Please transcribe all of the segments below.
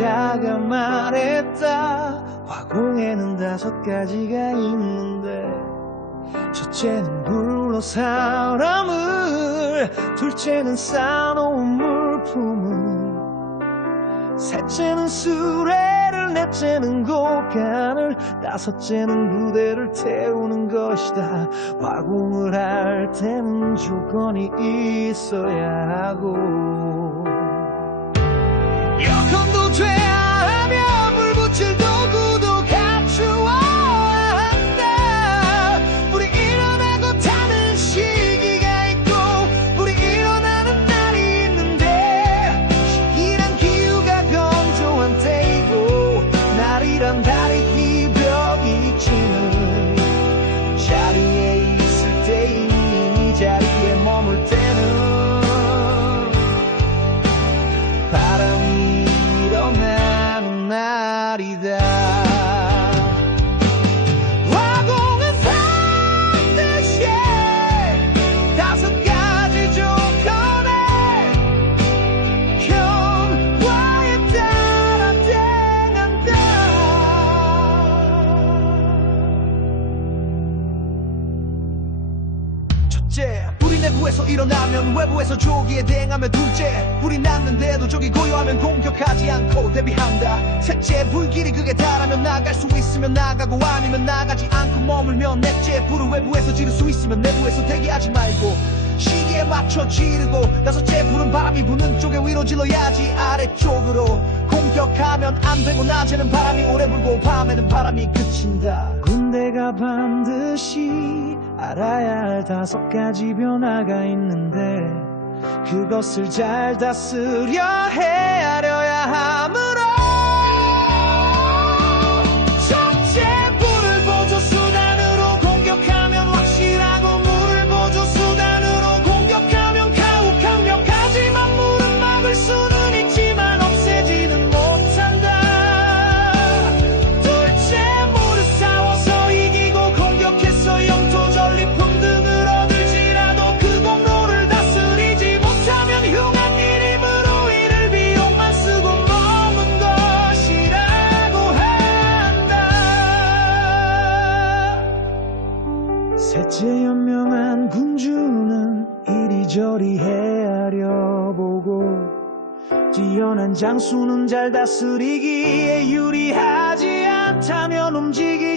여자가 말했다. 화공에는 다섯 가지가 있는데 첫째는 불로 사람을 둘째는 쌓아놓은 물품을 셋째는 수레를 넷째는 곡간을 다섯째는 부대를 태우는 것이다. 화공을 할 때는 조건이 있어야 하고. 여건 첫째 불이 내부에서 일어나면 외부에서 조기에 대응하며 둘째 불이 났는데도 적이 고요하면 공격하지 않고 대비한다. 셋째 불길이 극에 달하면 나갈 수 있으면 나가고 아니면 나가지 않고 머물면 넷째 불을 외부에서 지를 수 있으면 내부에서 대기하지 말고 시기에 맞춰 지르고 다섯째 불은 바람이 부는 쪽에 위로 질러야지 아래쪽으로. 공격하면 안 되고 낮에는 바람이 오래 불고 밤에는 바람이 그친다. 군대가 반드시 알아야 할 다섯 가지 변화가 있는데 그것을 잘 다스려 헤아려야 하므로 현명한 군주는 이리저리 헤아려 보고 뛰어난 장수는 잘 다스리기에 유리하지 않다면 움직이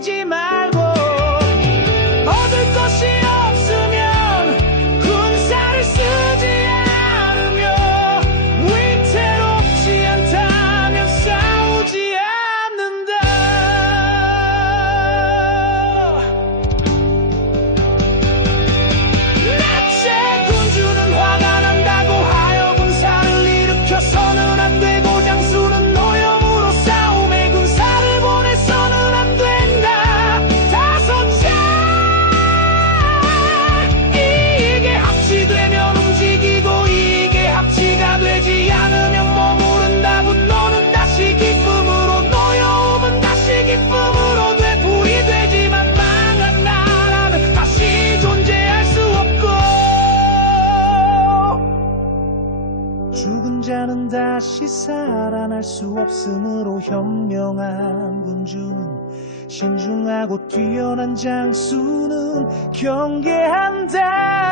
살아날 수 없으므로 현명한 군주는 신중하고 뛰어난 장수는 경계한다